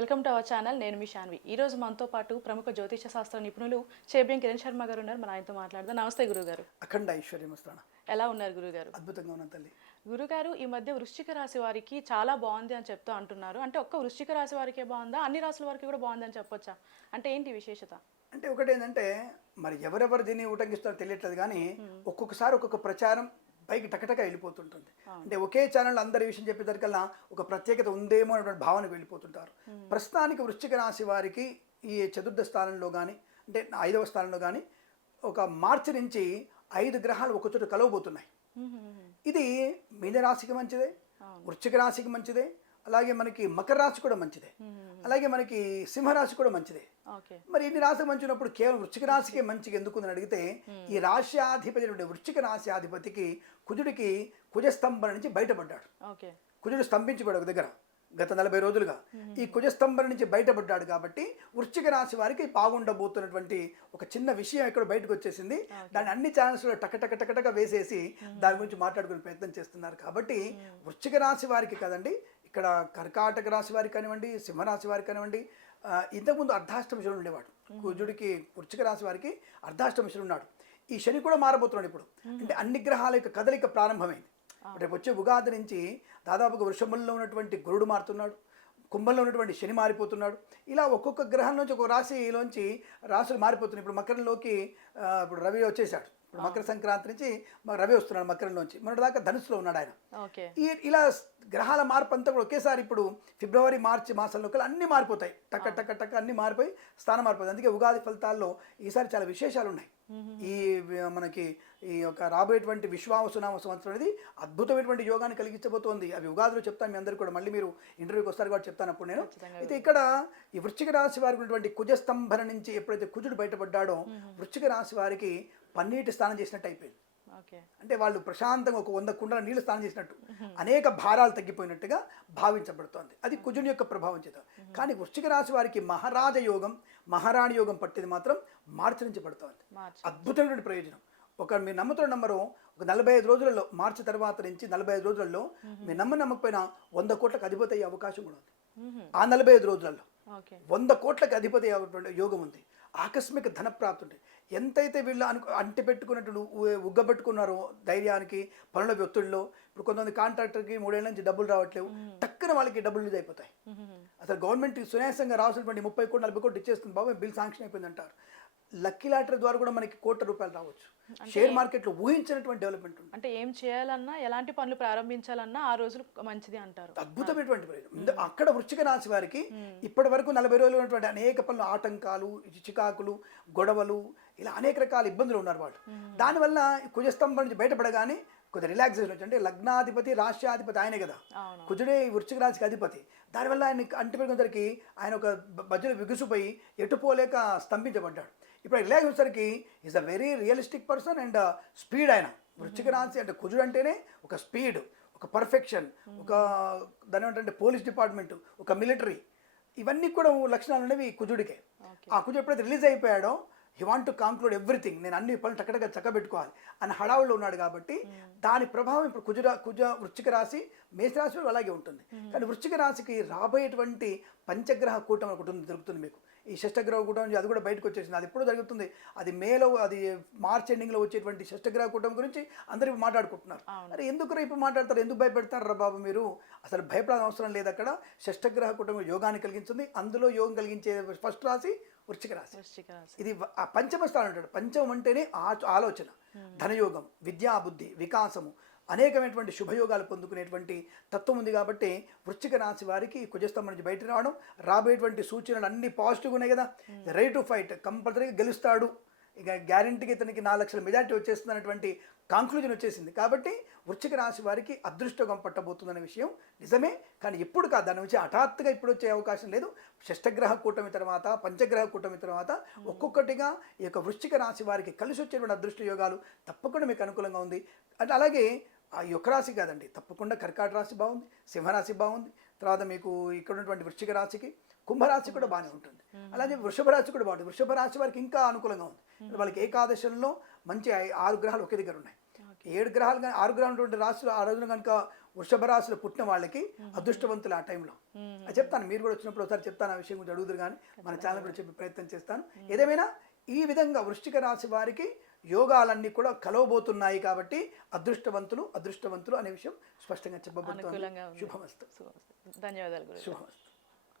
Welcome to our channel. నేను మీ శాన్వి. ఈ రోజు మనతో పాటు ప్రముఖ జ్యోతిష శాస్త్ర నిపుణులు చేబ్యం కిరణ్ శర్మ గారు ఉన్నారు. మన ఆయనతో మాట్లాడదాం. నమస్తే గురుగారు. అఖండ ఐశ్వర్యమస్తాను. ఎలా ఉన్నారు గురుగారు? అద్భుతంగా ఉన్న తల్లి. గురుగారు, ఈ మధ్య వృశ్చిక రాశి వారికి చాలా బాగుంది అని చెప్తూ అంటున్నారు. అంటే ఒక్క వృశ్చిక రాశి వారికే బాగుందా, అన్ని రాశుల వారికి కూడా బాగుంది అని చెప్పొచ్చా? అంటే ఏంటి విశేషత? అంటే ఒకటి ఏంటంటే మరి ఎవరెవరు దీన్ని ఉటంకిస్తారో తెలియట్లేదు కానీ ఒక్కొక్కసారి ఒక్కొక్క ప్రచారం పైకి టకటక వెళ్ళిపోతుంటుంది. అంటే ఒకే ఛానల్ అందరి విషయం చెప్పేసరికల్లా ఒక ప్రత్యేకత ఉందేమో అనేటువంటి భావనకు వెళ్ళిపోతుంటారు. ప్రస్తుతానికి వృశ్చిక రాశి వారికి ఈ చతుర్థ స్థానంలో కానీ అంటే 5వ స్థానంలో కానీ ఒక మార్చి నుంచి 5 గ్రహాలు ఒకచోట కలవబోతున్నాయి. ఇది మీనరాశికి మంచిదే, వృశ్చిక రాశికి మంచిదే, అలాగే మనకి మకర రాశి కూడా మంచిదే, అలాగే మనకి సింహరాశి కూడా మంచిదే. మరి ఇన్ని రాశి మంచినప్పుడు కేవలం వృశ్చిక రాశికే మంచిగా ఎందుకుందని అడిగితే ఈ రాశ్యాధిపతి వృశ్చిక రాశ్యాధిపతికి కుజుడికి కుజస్తంభన నుంచి బయటపడ్డాడు. కుజుడు స్తంభించిపోయాడు ఒక దగ్గర గత 40 రోజులుగా. ఈ కుజస్తంభన నుంచి బయటపడ్డాడు కాబట్టి వృశ్చిక రాశి వారికి బాగుండబోతున్నటువంటి ఒక చిన్న విషయం ఇక్కడ బయటకు వచ్చేసింది. దాన్ని అన్ని ఛానల్స్లో టకటక వేసేసి దాని గురించి మాట్లాడుకునే ప్రయత్నం చేస్తున్నారు. కాబట్టి వృశ్చిక రాశి వారికి కదండి, ఇక్కడ కర్కాటక రాశి వారికి కానివ్వండి, సింహరాశి వారికి కానివ్వండి, ఇంతకుముందు అర్ధాష్టమిశుడు ఉండేవాడు. కుజుడికి వృశ్చిక రాశి వారికి అర్ధాష్టమిశుడు ఉన్నాడు. ఈ శని కూడా మారబోతున్నాడు ఇప్పుడు. అంటే అన్ని గ్రహాల యొక్క కదలిక ప్రారంభమైంది. రేపు వచ్చే ఉగాది నుంచి దాదాపుగా వృషభంలో ఉన్నటువంటి గురుడు మారుతున్నాడు, కుంభంలో ఉన్నటువంటి శని మారిపోతున్నాడు. ఇలా ఒక్కొక్క గ్రహం నుంచి ఒక్కొక్క రాశిలోంచి రాశులు మారిపోతున్నాయి. ఇప్పుడు మకరంలోకి ఇప్పుడు రవి వచ్చేసాడు. ఇప్పుడు మకర సంక్రాంతి నుంచి రవి వస్తున్నాడు మకరంలోంచి. మొన్నటిదాకా ధనుసులో ఉన్నాడు ఆయన. ఇలా గ్రహాల మార్పు అంతా కూడా ఒకేసారి ఇప్పుడు ఫిబ్రవరి మార్చి మాసంలో అన్నీ మారిపోతాయి. టక్క అన్నీ మారిపోయి స్థానం మారిపోతాయి. అందుకే ఉగాది ఫలితాల్లో ఈసారి చాలా విశేషాలు ఉన్నాయి. ఈ మనకి ఈ యొక్క రాబోయేటువంటి విశ్వావసునామ సంవత్సరం అనేది అద్భుతమైనటువంటి యోగాన్ని కలిగించబోతోంది. అవి ఉగాదిలో చెప్తాను మీ అందరికీ కూడా. మళ్ళీ మీరు ఇంటర్వ్యూకి వస్తారు కూడా చెప్తాను అప్పుడు నేను. అయితే ఇక్కడ ఈ వృశ్చిక రాశి వారికి ఉన్నటువంటి కుజస్తంభన నుంచి ఎప్పుడైతే కుజుడు బయటపడ్డాడో వృశ్చిక రాశి వారికి పన్నీటి స్నానం చేసినట్టు అయిపోయింది. అంటే వాళ్ళు ప్రశాంతంగా ఒక 100 కుండల నీళ్ళు స్నానం చేసినట్టు, అనేక భారాలు తగ్గిపోయినట్టుగా భావించబడుతోంది. అది కుజుని యొక్క ప్రభావం చేత. కానీ వృశ్చిక రాశి వారికి మహారాజ యోగం, మహారాణి యోగం పట్టేది మాత్రం మార్చి నుంచి పడుతోంది. అద్భుతమైనటువంటి ప్రయోజనం. మీరు నమ్మరు, ఒక 45 రోజులలో, మార్చి తర్వాత నుంచి 45 రోజులలో మీరు నమ్మకపోయినా 100 కోట్లకు అధిపతి అయ్యే అవకాశం కూడా ఉంది. ఆ 45 రోజులలో 100 కోట్లకు అధిపతి అయ్యేటువంటి యోగం ఉంది. ఆకస్మిక ధనప్రాప్తి ఉంటుంది. ఎంతైతే వీళ్ళు అంటి పెట్టుకున్నట్టు ఉగ్గబెట్టుకున్నారో ధైర్యానికి, పనుల ఒత్తిడిలో, ఇప్పుడు కొంతమంది కాంట్రాక్టర్కి 3 ఏళ్ళ నుంచి డబ్బులు రావట్లేవు, టక్కున వాళ్ళకి డబ్బులు యూజ్ అయిపోతాయి. అసలు గవర్నమెంట్ సునాయాసంగా రావాల్సినటువంటి 30 కోట్లు 40 కోట్లు ఇచ్చేస్తుంది. బాబు బిల్ శాంక్షన్ అయిపోయింది అంటారు. లక్కీ లాటరీ ద్వారా కూడా మనకి ₹1,00,00,000 రావచ్చు. షేర్ మార్కెట్లో ఊహించినటువంటి డెవలప్మెంట్ ఉంది. అంటే ఏం చేయాలన్నా, ఎలాంటి పనులు ప్రారంభించాలన్నా ఆ రోజులు మంచిది అంటారు. అద్భుతమైనటువంటి ప్రయోజనం. అక్కడ వృశ్చిక రాశి వారికి ఇప్పటి వరకు 40 రోజులు ఉన్నటువంటి అనేక పనులు, ఆటంకాలు, చికాకులు, గొడవలు, ఇలా అనేక రకాల ఇబ్బందులు ఉన్నారు వాళ్ళు. దానివల్ల కుజస్తంభం నుంచి బయటపడగానే కొద్దిగా రిలాక్సేషన్ వచ్చి, అంటే లగ్నాధిపతి రాష్ట్రాధిపతి ఆయనే కదా, కుజుడే వృశ్చిక రాశికి అధిపతి. దానివల్ల ఆయన అంటిపెట్టుకునేసరికి ఆయన ఒక మధ్యలో విగుసుపోయి ఎటుపోలేక స్తంభించబడ్డాడు. ఇప్పుడు రిలాక్స్ వచ్చేసరికి is a very realistic person and speed. ఆయన వృశ్చిక రాశి అంటే కుజుడు అంటేనే ఒక స్పీడ్, ఒక పర్ఫెక్షన్, ఒక దాని ఏంటంటే పోలీస్ డిపార్ట్మెంట్, ఒక మిలిటరీ, ఇవన్నీ కూడా లక్షణాలు ఉన్నవి కుజుడికే. ఆ కుజుడు ఎప్పుడైతే రిలీజ్ అయిపోయాడో he want to conclude everything, నేను అన్ని పనులు టక్కటగా చక్కబెట్టుకోవాలి అని హడావుల్లో ఉన్నాడు. కాబట్టి దాని ప్రభావం ఇప్పుడు కుజ వృశ్చిక రాశి, మేషరాశి అలాగే ఉంటుంది. కానీ వృశ్చిక రాశికి రాబోయేటువంటి పంచగ్రహ కూటమి ఒకటి దొరుకుతుంది మీకు. ఈ షష్టగ్రహ కూటమి అది కూడా బయటకు వచ్చేసింది. అది ఎప్పుడు జరుగుతుంది, అది మేలో, అది మార్చ్ ఎండింగ్లో వచ్చేటువంటి షష్టగ్రహ కూటమి గురించి అందరూ మాట్లాడుకుంటున్నారు. అరే ఎందుకు ఇప్పుడు మాట్లాడతారు, ఎందుకు భయపెడతారు రా బాబు మీరు, అసలు భయపడాల్సిన అవసరం లేదు. అక్కడ షష్టగ్రహ కూటమి యోగాన్ని కలిగించింది. అందులో యోగం కలిగించే ఫస్ట్ రాశి వృశ్చిక రాశి. ఇది పంచమ స్థానం అంటాడు. పంచమం అంటేనే ఆలోచన, ధనయోగం, విద్యా బుద్ధి, వికాసము, అనేకమైనటువంటి శుభయోగాలు పొందుకునేటువంటి తత్వం ఉంది. కాబట్టి వృశ్చిక రాశి వారికి కుజస్తంభం నుంచి బయట రావడం, రాబోయేటువంటి సూచనలు అన్ని పాజిటివ్గా ఉన్నాయి కదా. రెడీ టు ఫైట్, కంపల్సరీగా గెలుస్తాడు, ఇక గ్యారంటీకి ఇతనికి 4 లక్షల మెజార్టీ వచ్చేస్తుంది అనేటువంటి కాంక్లూజన్ వచ్చేసింది. కాబట్టి వృశ్చిక రాశి వారికి అదృష్టం పట్టబోతుందనే విషయం నిజమే. కానీ ఎప్పుడు కాదు, దాని నుంచి హఠాత్తుగా ఇప్పుడు వచ్చే అవకాశం లేదు. షష్టగ్రహ కూటమి తర్వాత, పంచగ్రహ కూటమి తర్వాత ఒక్కొక్కటిగా ఈ యొక్క వృశ్చిక రాశి వారికి కలిసి వచ్చేటువంటి అదృష్ట యోగాలు తప్పకుండా మీకు అనుకూలంగా ఉంది. అంటే అలాగే ఆ యొక్క రాశి కాదండి, తప్పకుండా కర్కాటక రాశి బాగుంది, సింహరాశి బాగుంది. తర్వాత మీకు ఇక్కడ ఉన్నటువంటి వృశ్చిక రాశికి కుంభరాశి కూడా బాగానే ఉంటుంది. అలాగే వృషభ రాశి కూడా బాగుంటుంది. వృషభ రాశి వారికి ఇంకా అనుకూలంగా ఉంది. వాళ్ళకి ఏకాదశంలో మంచి 6 గ్రహాలు ఒకే దగ్గర ఉన్నాయి. 7 గ్రహాలు కానీ 6 గ్రహాలు ఉన్నటువంటి రాశులు ఆ రోజున కనుక వృషభ రాశిలో పుట్టిన వాళ్ళకి అదృష్టవంతులు ఆ టైంలో అది చెప్తాను. మీరు కూడా వచ్చినప్పుడు ఒకసారి చెప్తాను, ఆ విషయం గురించి అడుగుతారు కానీ మన ఛానల్ కూడా చెప్పే ప్రయత్నం చేస్తాను. ఏదేమైనా ఈ విధంగా వృశ్చిక రాశి వారికి యోగాలన్నీ కూడా కలవబోతున్నాయి కాబట్టి అదృష్టవంతులు అనే విషయం స్పష్టంగా చెప్పబడుతుంది. అనుకూలంగా ఉంది. శుభమస్తు. ధన్యవాదాలు గురుగారు. శుభమస్తు.